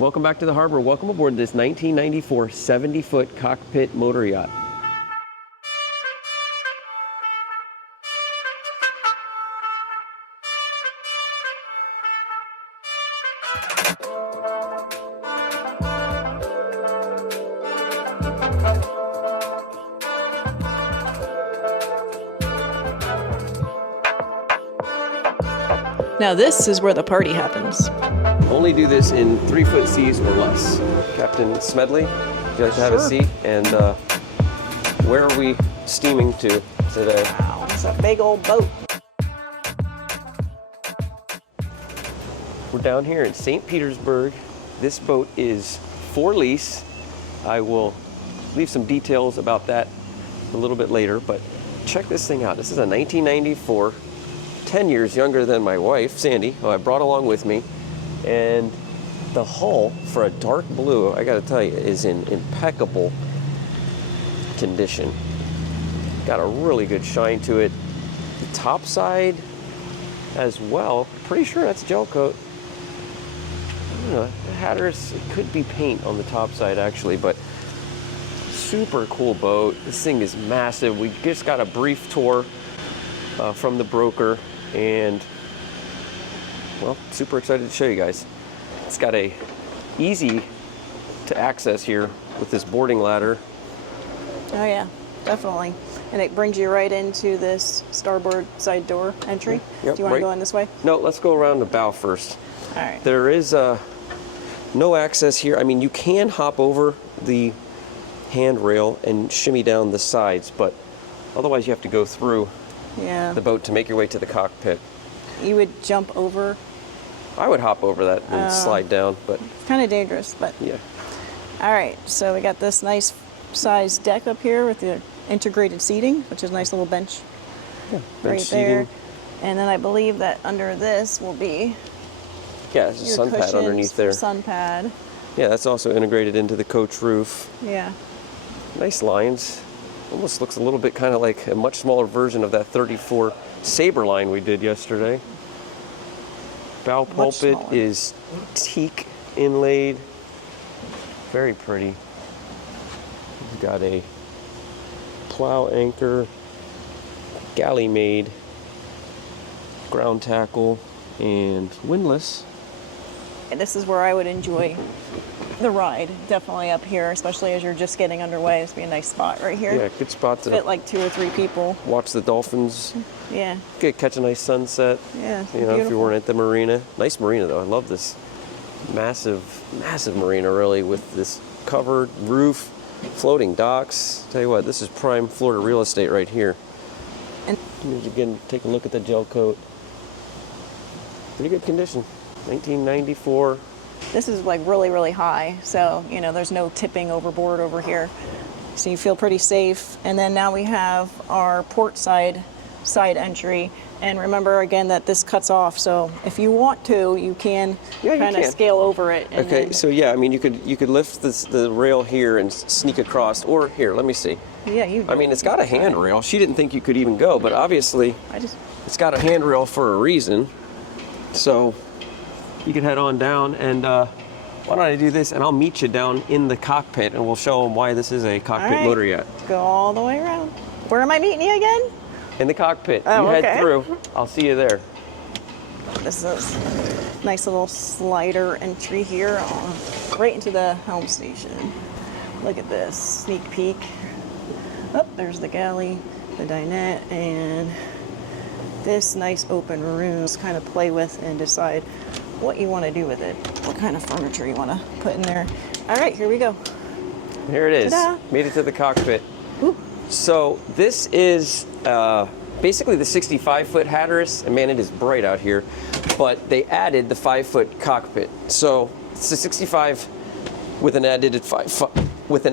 Welcome back to the harbor. Welcome aboard this 1994 70-foot Cockpit Motor Yacht. Now this is where the party happens. Only do this in 3-foot seas or less. Captain Smedley, would you like to have a seat? And where are we steaming to today? Wow, it's a big old boat. We're down here in St. Petersburg. This boat is for lease. I will leave some details about that a little bit later, but check this thing out. This is a 1994, 10 years younger than my wife, Sandy, who I brought along with me. And the hull, for a dark blue, I gotta tell you, is in impeccable condition. Got a really good shine to it. The top side as well, pretty sure that's gel coat. I don't know, the Hatteras, it could be paint on the top side actually, but super cool boat. This thing is massive. We just got a brief tour from the broker, and well, super excited to show you guys. It's got a easy to access here with this boarding ladder. Oh yeah, definitely. And it brings you right into this starboard side door entry. Yep, Do you want to go in this way? No, let's go around the bow first. All right. There is no access here. I mean, you can hop over the handrail and shimmy down the sides, but otherwise you have to go through the boat to make your way to the cockpit. You would jump over? I would hop over that and slide down, but it's kind of dangerous, but yeah. All right, so we got this nice size deck up here with the integrated seating, which is a nice little bench, right there. And then I believe that under this will be there's a sun pad underneath there. Sun pad. Yeah, that's also integrated into the coach roof. Yeah. Nice lines. Almost looks a little bit kind of like a much smaller version of that 34 Sabre line we did yesterday. Bow pulpit is teak inlaid. Very pretty. We've got a plow anchor, galley made, ground tackle, and windlass. And this is where I would enjoy the ride, definitely up here, especially as you're just getting underway. This would be a nice spot right here. Yeah, good spot to fit like 2 or 3 people. Watch the dolphins. Yeah. Catch a nice sunset. Yeah. You know, if you weren't at the marina. Nice marina though. I love this massive, massive marina really, with this covered roof, floating docks. Tell you what, this is prime Florida real estate right here. And again, take a look at the gel coat. Pretty good condition. 1994. This is like really, really high, so you know there's no tipping overboard over here, so you feel pretty safe. And then now we have our port side entry, and remember again that this cuts off, so if you want to, you can kind of scale over it. And okay, so yeah, I mean you could lift the rail here and sneak across, or here, let me see. Yeah, you. I mean, it's got a handrail. She didn't think you could even go, but obviously it's got a handrail for a reason. So you can head on down, and why don't I do this, and I'll meet you down in the cockpit, and we'll show them why this is a Cockpit Motor Yacht. Go all the way around. Where am I meeting you again? In the cockpit. Oh, you head through. I'll see you there. This is a nice little slider entry here, right into the helm station. Look at this, sneak peek. Oh, there's the galley, the dinette, and this nice open room to kind of play with and decide what you want to do with it, what kind of furniture you want to put in there. All right, here we go. Here it is. Ta-da. Made it to the cockpit. Ooh. So this is basically the 65-foot Hatteras, and man, it is bright out here, but they added the 5-foot cockpit. So it's a 65 with an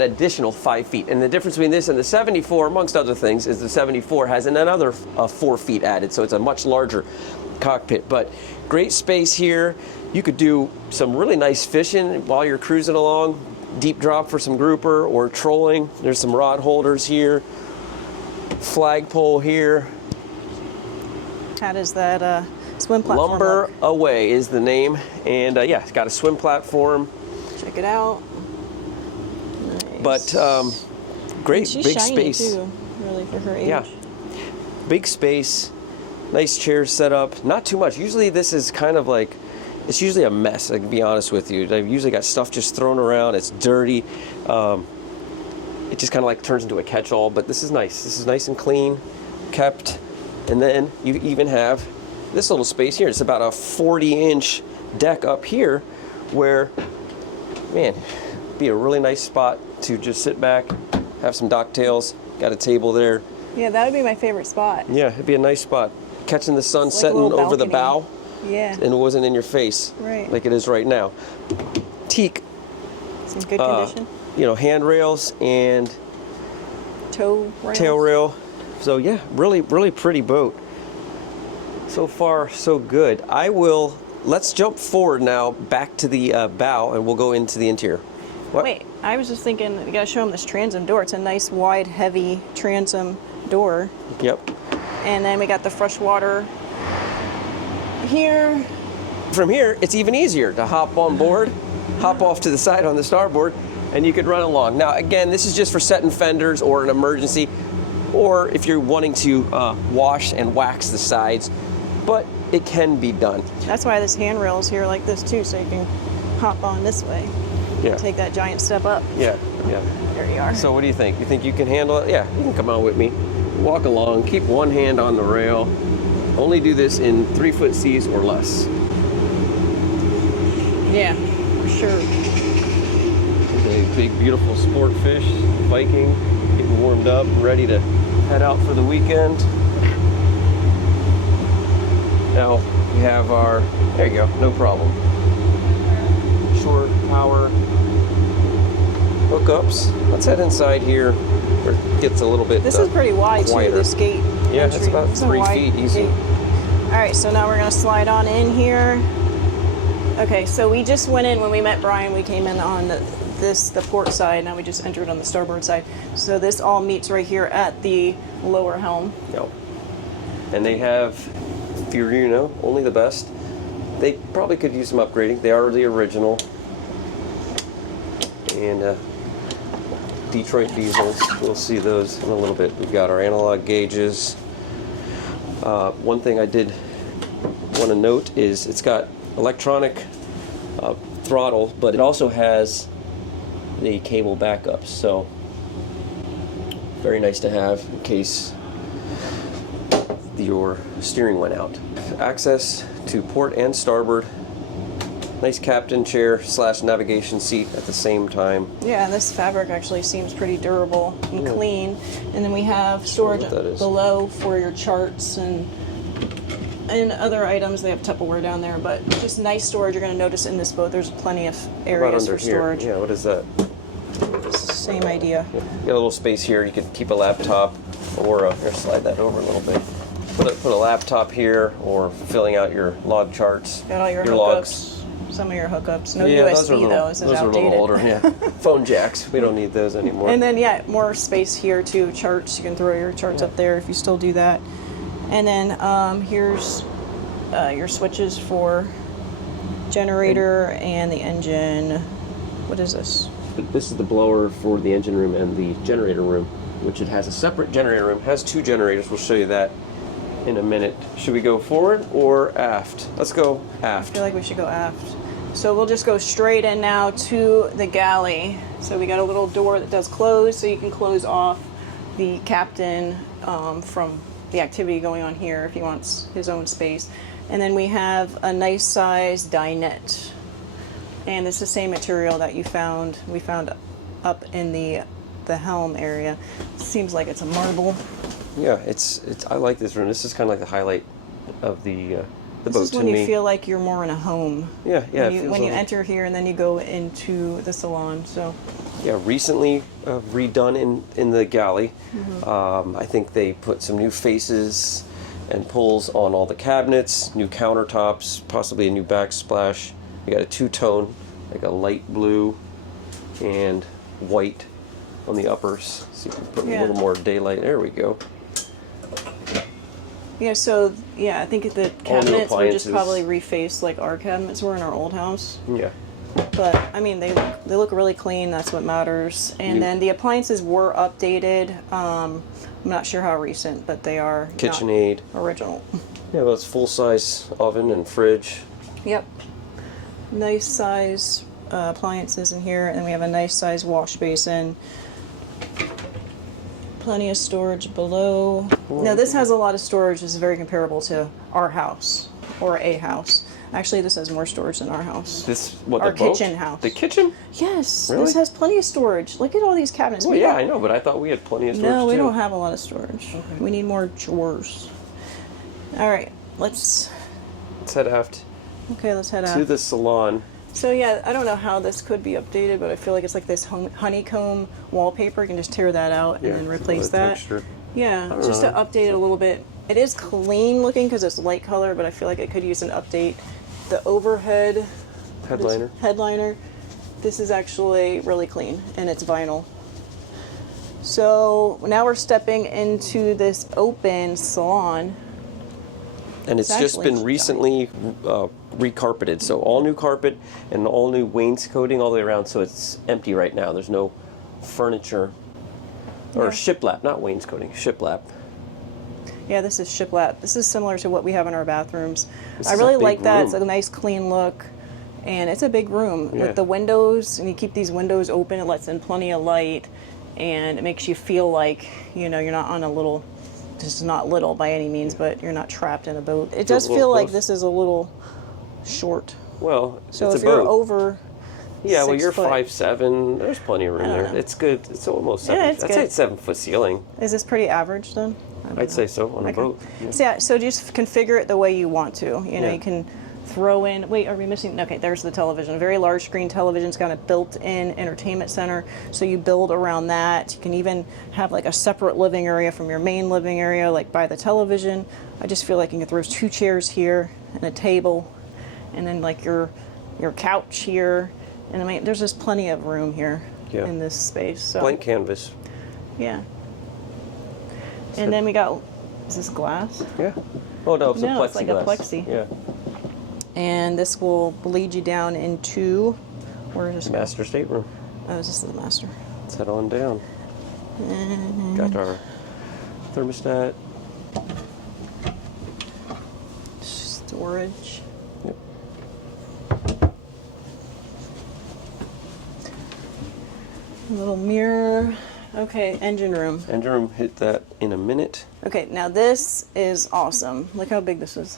additional 5 feet. And the difference between this and the 74, amongst other things, is the 74 has another 4 feet added, so it's a much larger cockpit. But great space here. You could do some really nice fishing while you're cruising along, deep drop for some grouper or trolling. There's some rod holders here, flagpole here. How does that swim platform Lumber look? Away is the name, and yeah, it's got a swim platform. check it out. Nice. But great, She's big shiny space. too, really, for her age. Yeah, big space, nice chairs set up. Not too much. Usually this is kind of like, it's usually a mess, I can be honest with you. I've usually got stuff just thrown around. It's dirty. It just kind of like turns into a catch-all, but this is nice. This is nice and clean, kept. And then you even have this little space here. It's about a 40-inch deck up here where, man, be a really nice spot to just sit back, have some docktails, got a table there. Yeah, that would be my favorite spot. Yeah, it'd be a nice spot. Catching the sun Like a setting little over the balcony. bow, Yeah. and it wasn't in your face Right. like it is right now. Teak, It's in good condition. you know, handrails and Toe rails. tail rail. So yeah, really, really pretty boat. So far, so good. Let's jump forward now back to the bow, and we'll go into the interior. What? Wait, I was just thinking, we gotta show them this transom door. It's a nice, wide, heavy transom door. Yep. And then we got the fresh water here. From here, it's even easier to hop on board, hop off to the side on the starboard, and you could run along. Now, again, this is just for setting fenders or an emergency, or if you're wanting to wash and wax the sides, but it can be done. That's why this handrail is here like this too, so you can hop on this way. Yeah. Take that giant step up. Yeah, yeah. There you are. So what do you think? You think you can handle it? Yeah, you can come on with me. Walk along, keep one hand on the rail. Only do this in 3-foot seas or less. Yeah, for sure. A big, beautiful sport fish, Viking, getting warmed up, ready to head out for the weekend. Now we have our, there you go, no problem. Shore power hookups. Let's head inside here where it gets a little bit This is pretty wide quieter. too, this gate. Yeah, entry. it's about It's a 3 wide feet easy. gate. All right, so now we're gonna slide on in here. Okay, so we just went in when we met Brian. We came in on the port side. Now we just entered on the starboard side. So this all meets right here at the lower helm. Yep. And they have Furuno, only the best. They probably could use some upgrading. They are the original. And Detroit diesels, we'll see those in a little bit. We've got our analog gauges. One thing I did want to note is it's got electronic throttle, but it also has the cable backups. So very nice to have in case your steering went out. Access to port and starboard. Nice captain chair / navigation seat at the same time. Yeah, this fabric actually seems pretty durable and Yeah. clean. And then we have storage what that is. below for your charts and other items. They have Tupperware down there, but just nice storage. You're going to notice in this boat there's plenty of About areas under for here. storage. Yeah, what is that? Same idea. You got a little space here. You could keep a laptop, or here, slide that over a little bit. Put a laptop here, or filling out your log charts. Got all your hookups. logs. Some of your hookups. No Yeah, those USB are a little, though. This is those are a outdated. little older. Yeah, phone jacks. We don't need those anymore. And then yeah, more space here too. Charts. You can throw your charts up there if you still do that. And then here's your switches for generator and the engine. What is this? This is the blower for the engine room and the generator room, which it has a separate generator room. It has 2 generators. We'll show you that in a minute. Should we go forward or aft? Let's go I aft. feel like we should go aft. So we'll just go straight in now to the galley. So we got a little door that does close, so you can close off the captain from the activity going on here if he wants his own space. And then we have a nice size dinette. And it's the same material that we found up in the helm area. Seems like it's a marble. Yeah, it's. I like this room. This is kind of like the highlight of the boat This is to when me. you feel like you're more in a home. Yeah, yeah. it feels When you like- enter here and then you go into the salon. So Yeah, recently redone in the galley. I think they put some new faces and pulls on all the cabinets, new countertops, possibly a new backsplash. We got a 2-tone, like a light blue and white on the uppers. See if we can put Yeah. a little more daylight. There we go. yeah, so yeah, I think the All new cabinets were just appliances. probably refaced like our cabinets were in our old house. Yeah. But I mean, they look really clean. That's what matters. And then the appliances were updated. I'm not sure how recent, but they are KitchenAid. not original. Yeah, well, it's full-size oven and fridge. Yep. Nice size appliances in here, and we have a nice size wash basin. Plenty of storage below. Now this has a lot of storage. This is very comparable to our house or a house. Actually, this has more storage than our house. This what our the boat? kitchen house. The kitchen? Yes, Really? this has plenty of storage. Look at all these cabinets. Well, yeah, I know, but I thought we had plenty of storage No, we too. don't have a lot of storage. Okay. We need more drawers. All right, let's head aft let's head to out. the salon. So yeah, I don't know how this could be updated, but I feel like it's like this honeycomb wallpaper. You can just tear that out and then replace that. Texture. Yeah, just to update it a little bit. It is clean looking because it's light color, but I feel like it could use an update. The overhead headliner. This is actually really clean, and it's vinyl. So now we're stepping into this open salon. And it's just been recently recarpeted. So all new carpet and all new wainscoting all the way around. So it's empty right now. There's no furniture. Or shiplap, not wainscoting, shiplap. Yeah, this is shiplap. This is similar to what we have in our bathrooms. This I is a really big like that. room. It's a nice clean look. And it's a big room Yeah. with the windows, and you keep these windows open. It lets in plenty of light, and it makes you feel like, you know, you're not on a little, this is not little by any means, but you're not trapped in a boat. It does feel like this is a little short. Well, So it's if a you're boat. over Yeah, well, 6 you're foot. 5'7". There's plenty of room there. know. It's good. It's almost 7. Yeah, it's I'd say good. it's 7-foot ceiling. Is this pretty average then? I don't I'd know. say so on a boat. Yeah. So, yeah, so just configure it the way you want to. You know, Yeah. you can throw in, wait, are we missing? Okay, there's the television. A very large screen television's got a built-in entertainment center, so you build around that. You can even have like a separate living area from your main living area, like by the television. I just feel like you can throw 2 chairs here and a table, and then like your couch here. And I mean, there's just plenty of room here in this space. So Blank canvas. yeah. And then we got, is this glass? Yeah. Oh, no, it's a plexiglass. It's like a plexi. Yeah. And this will lead you down into, where is this? Master stateroom. Oh, this is the master. Let's head on down. Got our thermostat. Storage. Yep. A little mirror. Okay, engine room. Engine room, hit that in a minute. Okay, now this is awesome. Look how big this is.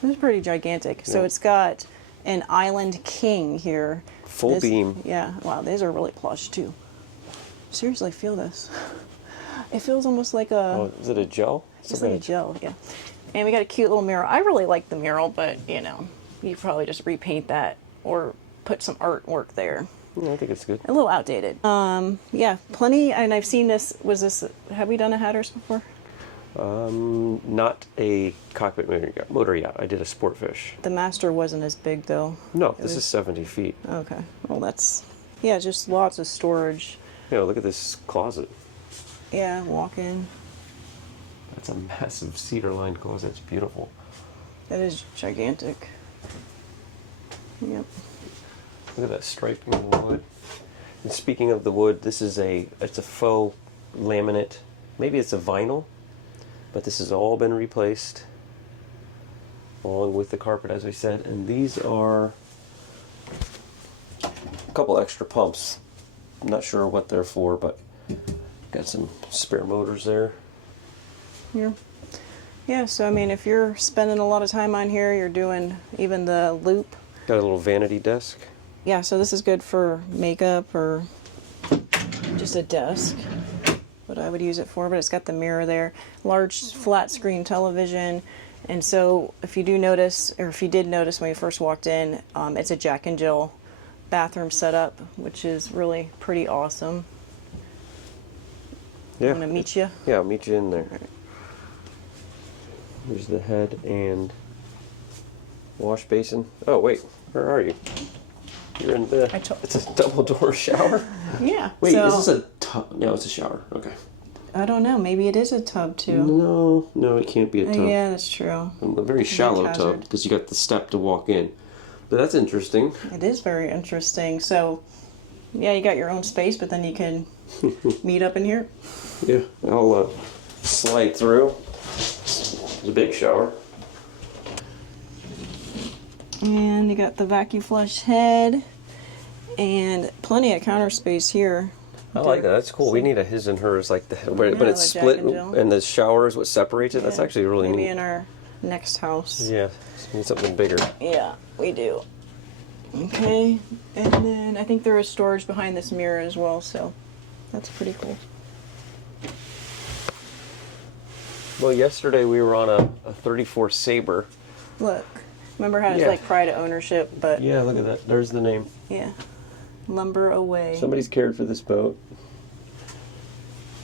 This is pretty gigantic. So Yeah. it's got an Island King here. Full beam. Yeah, wow, these are really plush too. Seriously, feel this. It feels almost like a, Oh, is it a gel? just like a gel, yeah. And we got a cute little mirror. I really like the mural, but you know, you could probably just repaint that or put some artwork there. Yeah, I think it's good. A little outdated. Yeah, plenty, and I've seen this, have we done a Hatteras before? Not a cockpit motor yacht. I did a Sportfish. The master wasn't as big though. No, this is 70 feet. Okay, well that's, yeah, just lots of storage. You know, look at this closet. Yeah, walk in. That's a massive cedar-lined closet. It's beautiful. That is gigantic. Yep. Look at that striping in the wood. And speaking of the wood, this is it's a faux laminate. Maybe it's a vinyl, but this has all been replaced along with the carpet, as we said. And these are a couple extra pumps. I'm not sure what they're for, but got some spare motors there. Here. Yeah, so I mean, if you're spending a lot of time on here, you're doing even the loop. Got a little vanity desk. Yeah, so this is good for makeup or just a desk, what I would use it for, but it's got the mirror there. Large flat screen television. And so if you do notice, or if you did notice when you first walked in, it's a Jack and Jill bathroom setup, which is really pretty awesome. Yeah. I'm gonna meet you. Yeah, I'll meet you in there. There's the head and wash basin. Oh wait, where are you? You're in the. It's a double door shower. Yeah. Wait, so, is this a tub? No, it's a shower. Okay. I don't know. Maybe it is a tub too. No, it can't be a tub. Yeah, that's true. A very shallow hazard. tub because you got the step to walk in. But that's interesting. It is very interesting. So, yeah, you got your own space, but then you can meet up in here. Yeah, I'll slide through. There's a big shower. And you got the vacuum flush head and plenty of counter space here. I like that. That's cool. We need a his and hers, like but Yeah, it's the split, Jack and Jill. and the shower is what separates it. That's Yeah. actually really Maybe neat. in our next house. Yeah, we need something bigger. Yeah, we do. Okay, and then I think there is storage behind this mirror as well, so that's pretty cool. Well, yesterday we were on a 34 Sabre. Look, remember how it's Yeah. like pride of ownership, but Yeah, look at that. There's the name. yeah, lumber away. Somebody's cared for this boat.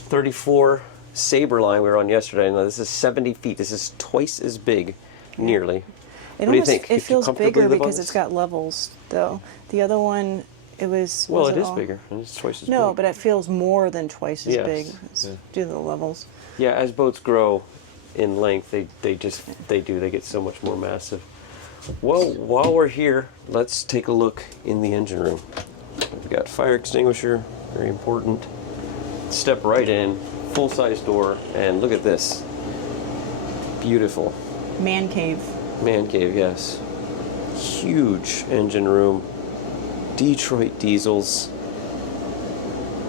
34 Sabre line we were on yesterday. Now this is 70 feet. This is twice as big, nearly. It What do you almost think? it Could you feels comfortably bigger live on because this? it's got levels, though. The other one, it was. Well, was it is all- bigger. And it's twice as No, big. but it feels more than twice as Yes, big. It's yeah. due to the levels. Yeah, as boats grow in length, they get so much more massive. Well, while we're here, let's take a look in the engine room. We've got fire extinguisher, very important. Step right in, full-size door, and look at this. Beautiful. Man cave. Man cave, yes. Huge engine room. Detroit diesels.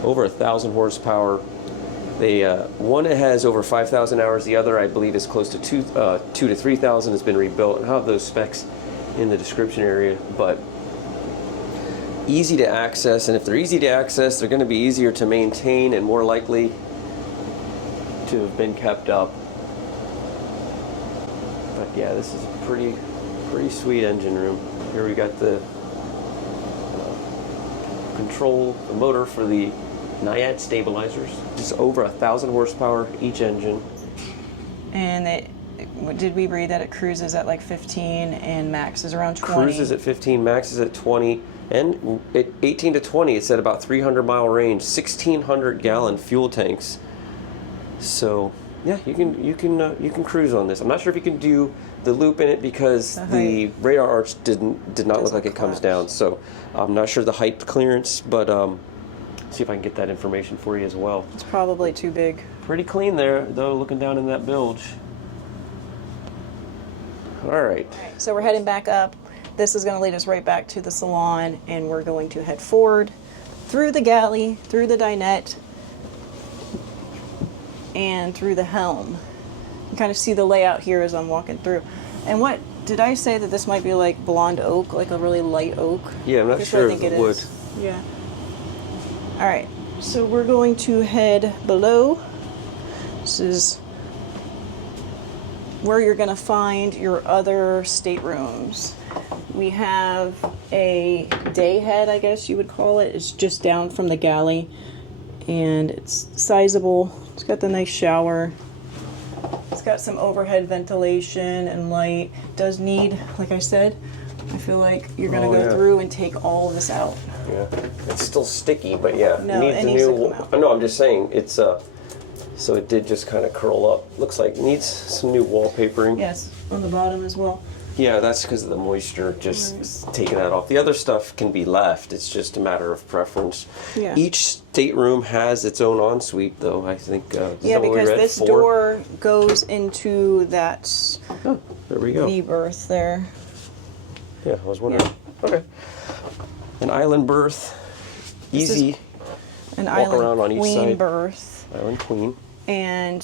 Over 1,000 horsepower. They one has over 5,000 hours. The other, I believe, is close to 2 to 3,000. Has been rebuilt. I'll have those specs in the description area. But easy to access, and if they're easy to access, they're going to be easier to maintain and more likely to have been kept up. But yeah, this is a pretty sweet engine room. Here we got the control, the motor for the Yacht stabilizers. Just over 1,000 horsepower each engine. And did we read that it cruises at like 15 and max is around 20? Cruises at 15, max is at 20, and at 18 to 20, it's at about 300-mile range, 1,600 gallon fuel tanks. So yeah, you can cruise on this. I'm not sure if you can do the loop in it because the radar arch did not look like it comes down. So I'm not sure the height clearance, but see if I can get that information for you as well. It's probably too big. Pretty clean there, though, looking down in that bilge. All right. So we're heading back up. This is going to lead us right back to the salon, and we're going to head forward through the galley, through the dinette, and through the helm. You can kind of see the layout here as I'm walking through. And what did I say that this might be like blonde oak, like a really light oak? Yeah, I'm not That's sure what I if think it it would. is. Yeah. All right. So we're going to head below. This is where you're going to find your other staterooms. We have a day head, I guess you would call it. It's just down from the galley, and it's sizable. It's got the nice shower. It's got some overhead ventilation and light. Does need, like I said, I feel like you're going to go through and take all of this out. Yeah, it's still sticky, but yeah, No, it needs to come out. No, I'm just saying it's so it did just kind of curl up. Looks like it needs some new wallpapering. Yes, on the bottom as well. Yeah, that's because of the moisture just taking that off. The other stuff can be left. It's just a matter of preference. Yeah. Each stateroom has its own ensuite, though. I think. Is Yeah, that what we because read? this 4? door goes into that Oh, there we go. V berth there. Yeah, I was wondering. Okay. An island berth. This is Easy. An Walk island around on each queen side. berth, Island queen. and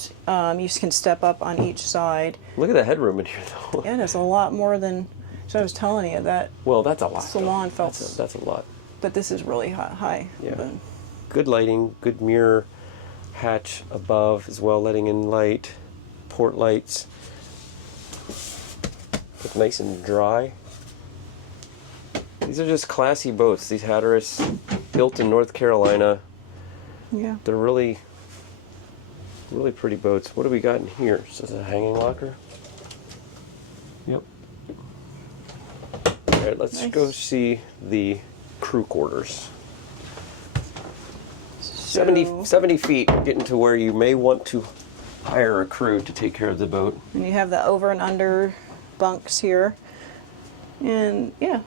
you can step up on each side. Look at the headroom in here, though. Yeah, there's a lot more than. So I was telling you that Well, that's a lot. salon though. felt, That's a lot. but this is really high. Yeah. But Good lighting, good mirror hatch above as well, letting in light. Port lights. Look nice and dry. These are just classy boats. These Hatteras, built in North Carolina. yeah, They're really pretty boats. What do we got in here? Is this a hanging locker? Yep. All right, let's Nice. go see the crew quarters. so 70 feet, getting to where you may want to hire a crew to take care of the boat. and you have the over and under bunks here, and yeah,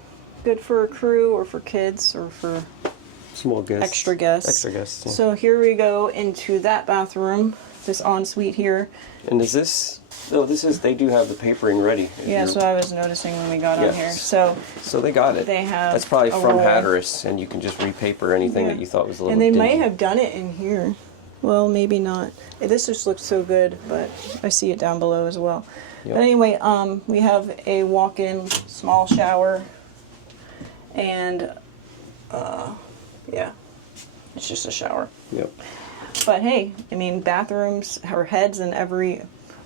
good for a crew or for kids or for Small guests. extra guests. Extra guests. Yeah. So here we go into that bathroom, this ensuite here. And is this? No, this is. They do have the papering ready. Yeah, so I was noticing when we got on here. So they got it. they have That's probably a from roll. Hatteras, and you can just repaper anything that you thought was a little. And they dingy. might have done it in here. Well, maybe not. This just looks so good, but I see it down below as well. Yep. But anyway, we have a walk-in small shower, and yeah, it's just a shower. Yep. But hey, I mean, bathrooms or heads in every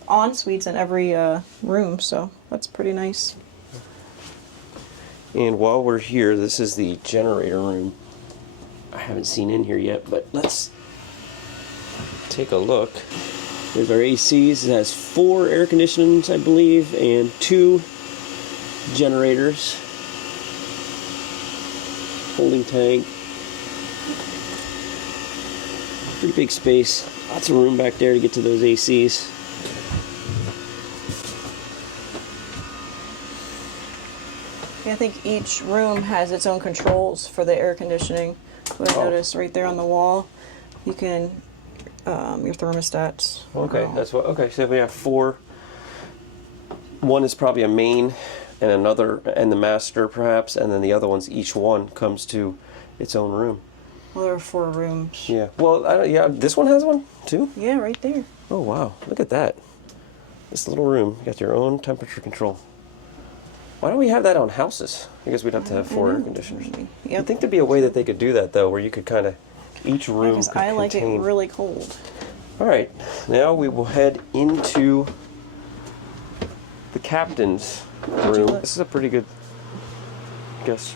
en-suites in every room, so that's pretty nice. And while we're here, this is the generator room. I haven't seen in here yet, but let's take a look. There's our ACs. It has 4 air conditionings, I believe, and 2 generators. Holding tank. Pretty big space. Lots of room back there to get to those ACs. Yeah, I think each room has its own controls for the air conditioning. What I noticed right there on the wall, you can your thermostats. Okay, that's what. Okay, so we have 4. One is probably a main, and another, and the master perhaps, and then the other ones. Each one comes to its own room. Well, there are 4 rooms. Yeah. Well, yeah. This one has one too. Yeah, right there. Oh wow! Look at that. This little room. You got your own temperature control. Why don't we have that on houses? I guess we'd have to have 4 air conditioners. Yep. You'd think there'd be a way that they could do that though, where you could kind of each room. Because could I like it contain- really cold. All right, now we will head into the captain's room. look? This is a pretty good guest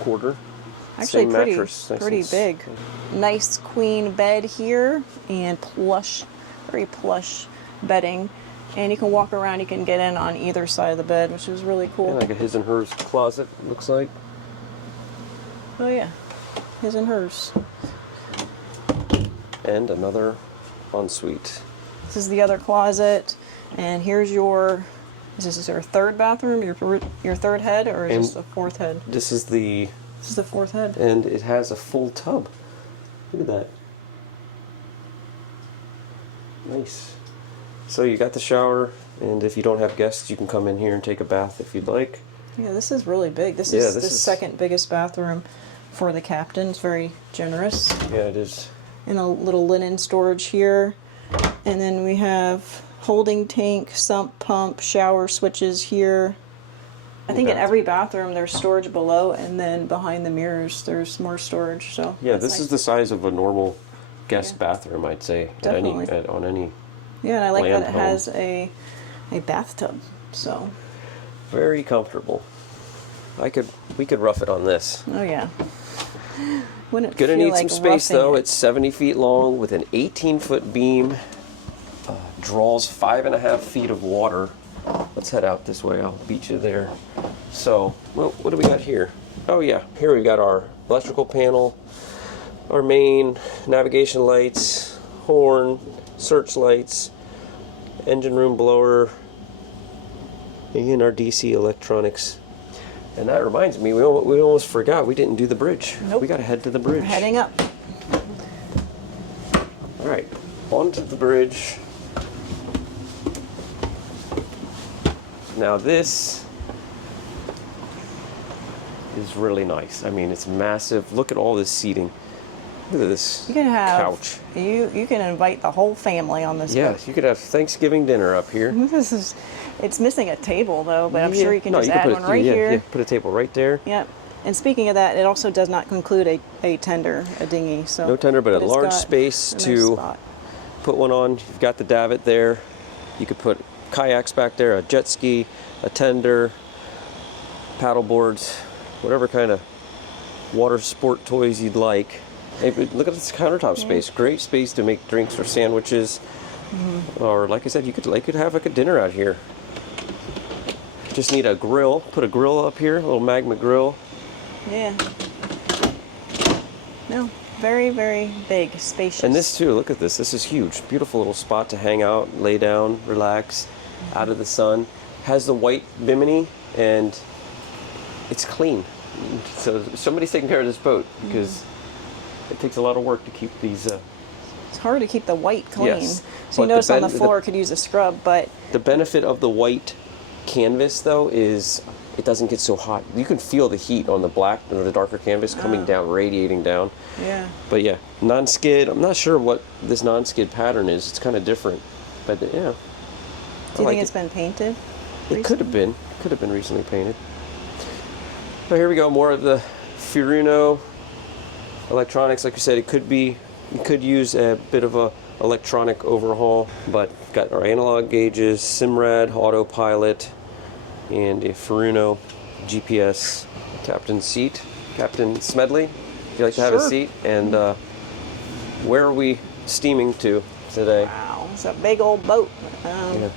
quarter. Actually, Same pretty mattress, nice pretty and big. Nice queen bed here and plush, very plush bedding. And you can walk around. You can get in on either side of the bed, which is really cool. Yeah, like a his and hers closet, looks like. Oh yeah, his and hers. And another ensuite. This is the other closet, and here's your. Is this your 3rd bathroom? Your 3rd head, or is And this the 4th head? This is the, This is the 4th head. and it has a full tub. Look at that. Nice. So you got the shower, and if you don't have guests, you can come in here and take a bath if you'd like. Yeah, this is really big. This Yeah, is this the is- 2nd biggest bathroom for the captain. It's very generous. Yeah, it is. And a little linen storage here. And then we have holding tank, sump pump, shower switches here. I think in bathroom. every bathroom there's storage below, and then behind the mirrors there's more storage. So Yeah, that's this nice. is the size of a normal guest Yeah. bathroom, I'd say. Definitely. On any. Yeah, and I like that land it home. has a bathtub. So Very comfortable. We could rough it on this. oh yeah. Wouldn't Gonna feel need like some space roughing though. it. It's 70 feet long with an 18-foot beam. Draws 5.5 feet of water. Let's head out this way. I'll beat you there. So, well, what do we got here? Oh yeah, here we got our electrical panel, our main navigation lights, horn, searchlights, engine room blower, and our DC electronics. And that reminds me, we almost forgot we didn't do the bridge. Nope. We got to head to the bridge. We're heading up. All right, onto the bridge. Now this is really nice. I mean, it's massive. Look at all this seating. Look at this You can have couch. You can invite the whole family on this Yeah, boat. you could have Thanksgiving dinner up here. This is. It's missing a table though, but I'm sure you can No, just can add put one a, right yeah, here. Yeah, put a table right there. Yep. And speaking of that, it also does not include a tender, a dinghy. So No tender, but a it's large got space a nice to spot. put one on. You've got the davit there. You could put kayaks back there, a jet ski, a tender, paddle boards, whatever kind of water sport toys you'd like. Hey, but look at this countertop space. Great space to make drinks or sandwiches. Or like I said, you could have like a dinner out here. Just need a grill. Put a grill up here, a little magma grill. Yeah. No, very, very big, spacious. And this too, look at this. This is huge. Beautiful little spot to hang out, lay down, relax, out of the sun. Has the white bimini and it's clean. So somebody's taking care of this boat because it takes a lot of work to keep these. It's hard to keep the white clean. Yes. So you But notice on the floor it could use a scrub, but The benefit of the white canvas, though, is it doesn't get so hot. You can feel the heat on the black or the darker canvas coming down, radiating down. yeah. But yeah, non-skid. I'm not sure what this non-skid pattern is. It's kind of different. But yeah. Do you like think it's been painted? It could have been. Could have been recently painted. But here we go. More of the Furuno electronics. Like you said, it could be. You could use a bit of a electronic overhaul. But got our analog gauges, Simrad, autopilot, and a Furuno GPS. Captain's seat. Captain Smedley, if you'd like to have a Sure. seat. And where are we steaming to today? Wow, it's a big old boat. Yeah.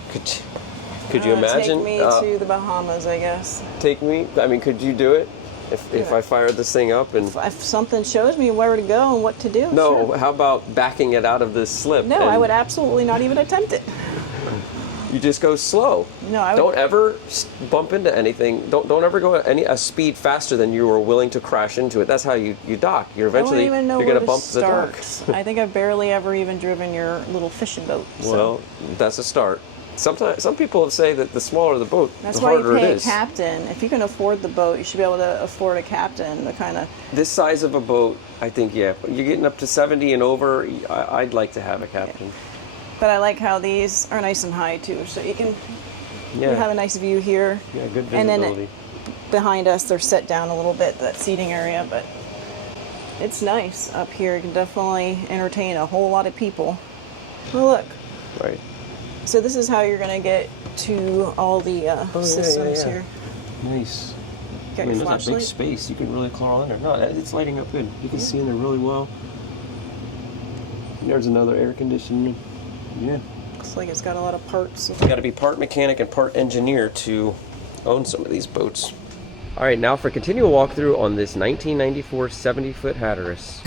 Could you imagine? Take me to the Bahamas, I guess. Take me? I mean, could you do it if I fired this thing up and? If something shows me where to go and what to do. No. Sure. How about backing it out of this slip? No, I would absolutely not even attempt it. You just go slow. No, I would. Don't ever bump into anything. Don't ever go at a speed faster than you are willing to crash into it. That's how you dock. You're eventually I don't even know you're where gonna to bump the dock. start. I think I've barely ever even driven your little fishing boat. So. Well, that's a start. Sometimes some people say that the smaller the boat, That's the why you harder it pay a is. captain. If you can afford the boat, you should be able to afford a captain to kind of. This size of a boat, I think, yeah. You're getting up to 70 and over. I'd like to have a captain. But I like how these are nice and high too, so you can Yeah. you have a nice view here. Yeah, good And visibility. then behind us, they're set down a little bit, that seating area, but it's nice up here. You can definitely entertain a whole lot of people. Oh, look. Right. So this is how you're going to get to all the systems here. Nice. Got I mean, your there's a big flashlight. space. You can really crawl in there. No, it's lighting up good. You can see in there really well. There's another air conditioning. Yeah. Looks like it's got a lot of parts. You got to be part mechanic and part engineer to own some of these boats. All right, now for a continual walkthrough on this 1994 70-foot Hatteras.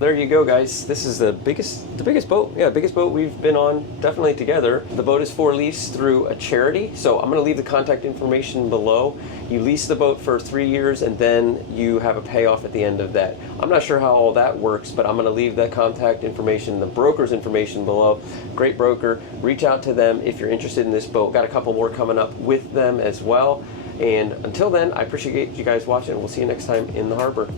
There you go, guys. This is the biggest boat. Yeah, biggest boat we've been on, definitely together. The boat is for lease through a charity. So I'm going to leave the contact information below. You lease the boat for 3 years and then you have a payoff at the end of that. I'm not sure how all that works, but I'm going to leave that contact information, the broker's information below. Great broker. Reach out to them if you're interested in this boat. Got a couple more coming up with them as well. And until then, I appreciate you guys watching. We'll see you next time in the harbor.